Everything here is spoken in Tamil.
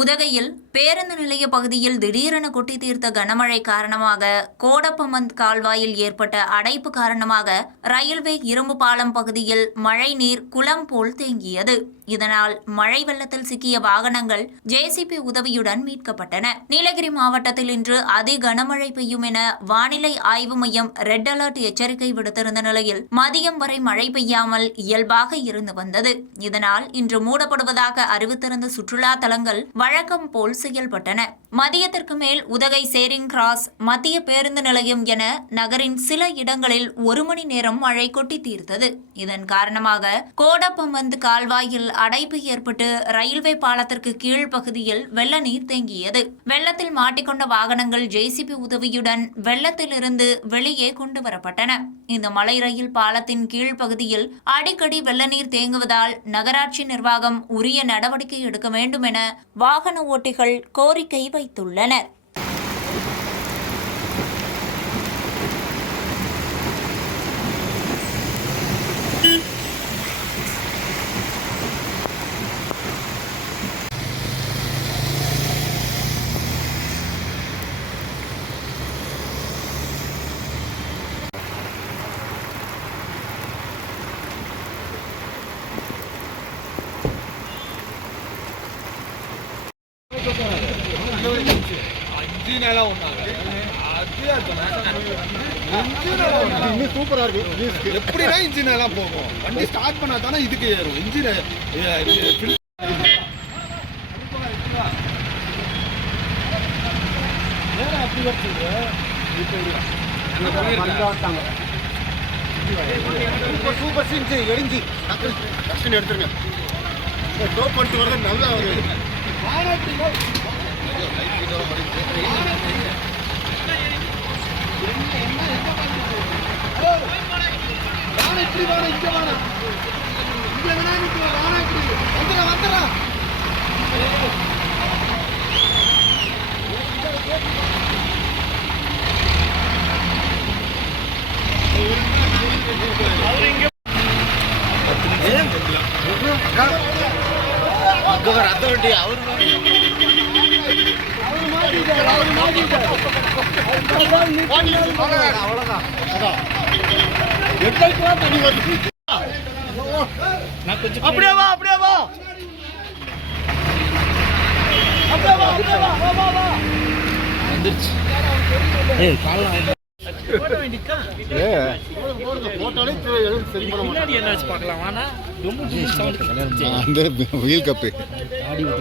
உதகையில் பேருந்து நிலைய பகுதியில் திடீரென கொட்டி தீர்த்த கனமழை காரணமாக கோடப்பமந்த் கால்வாயில் ஏற்பட்ட அடைப்பு காரணமாக ரயில்வே இரும்பு பாலம் பகுதியில் மழை நீர் குளம் போல் தேங்கியது. இதனால் மழை வெள்ளத்தில் சிக்கிய வாகனங்கள் ஜேசிபி உதவியுடன் மீட்கப்பட்டன. நீலகிரி மாவட்டத்தில் இன்று அதி கனமழை பெய்யும் என வானிலை ஆய்வு மையம் ரெட் அலர்ட் எச்சரிக்கை விடுத்திருந்த நிலையில் மதியம் வரை மழை பெய்யாமல் இயல்பாக இருந்து வந்தது. இதனால் இன்று மூடப்படுவதாக அறிவித்திருந்த சுற்றுலா தலங்கள் வழக்கம் போல் செயல்பட்டன. மதியத்திற்கு மேல் உதகை சேரிங் கிராஸ், மத்திய பேருந்து நிலையம் என நகரின் சில இடங்களில் 1 மணி நேரம் மழை கொட்டி தீர்த்தது. இதன் காரணமாக கோடப்பமந்த் கால்வாயில் அடைப்பு ஏற்பட்டு ரயில்வே பாலத்திற்கு கீழ் பகுதியில் வெள்ள நீர் தேங்கியது. வெள்ளத்தில் மாட்டிக்கொண்ட வாகனங்கள் ஜேசிபி உதவியுடன் வெள்ளத்திலிருந்து வெளியே கொண்டு வரப்பட்டன. இந்த மலை ரயில் பாலத்தின் கீழ் பகுதியில் அடிக்கடி வெள்ள நீர் தேங்குவதால் நகராட்சி நிர்வாகம் உரிய நடவடிக்கை எடுக்க வேண்டும் என வாகன ஓட்டிகள் கோரிக்கை வைத்துள்ளனர். சூப்பரா இருக்கு. எப்படின்னா இன்ஜின் எல்லாம் போகும். வண்டி ஸ்டார்ட் பண்ணா தானே இதுக்கு ஏறும். இன்ஜின் சூப்பர் சீன்ஸ் எரிஞ்சி எடுத்துருங்க. டோப் பண்ணிட்டு வரது நல்லா அத்தவண்டி அவர் அப்படியே வா அப்படியே வா வந்துருச்சு. வீல் கப்பு அடிச்சு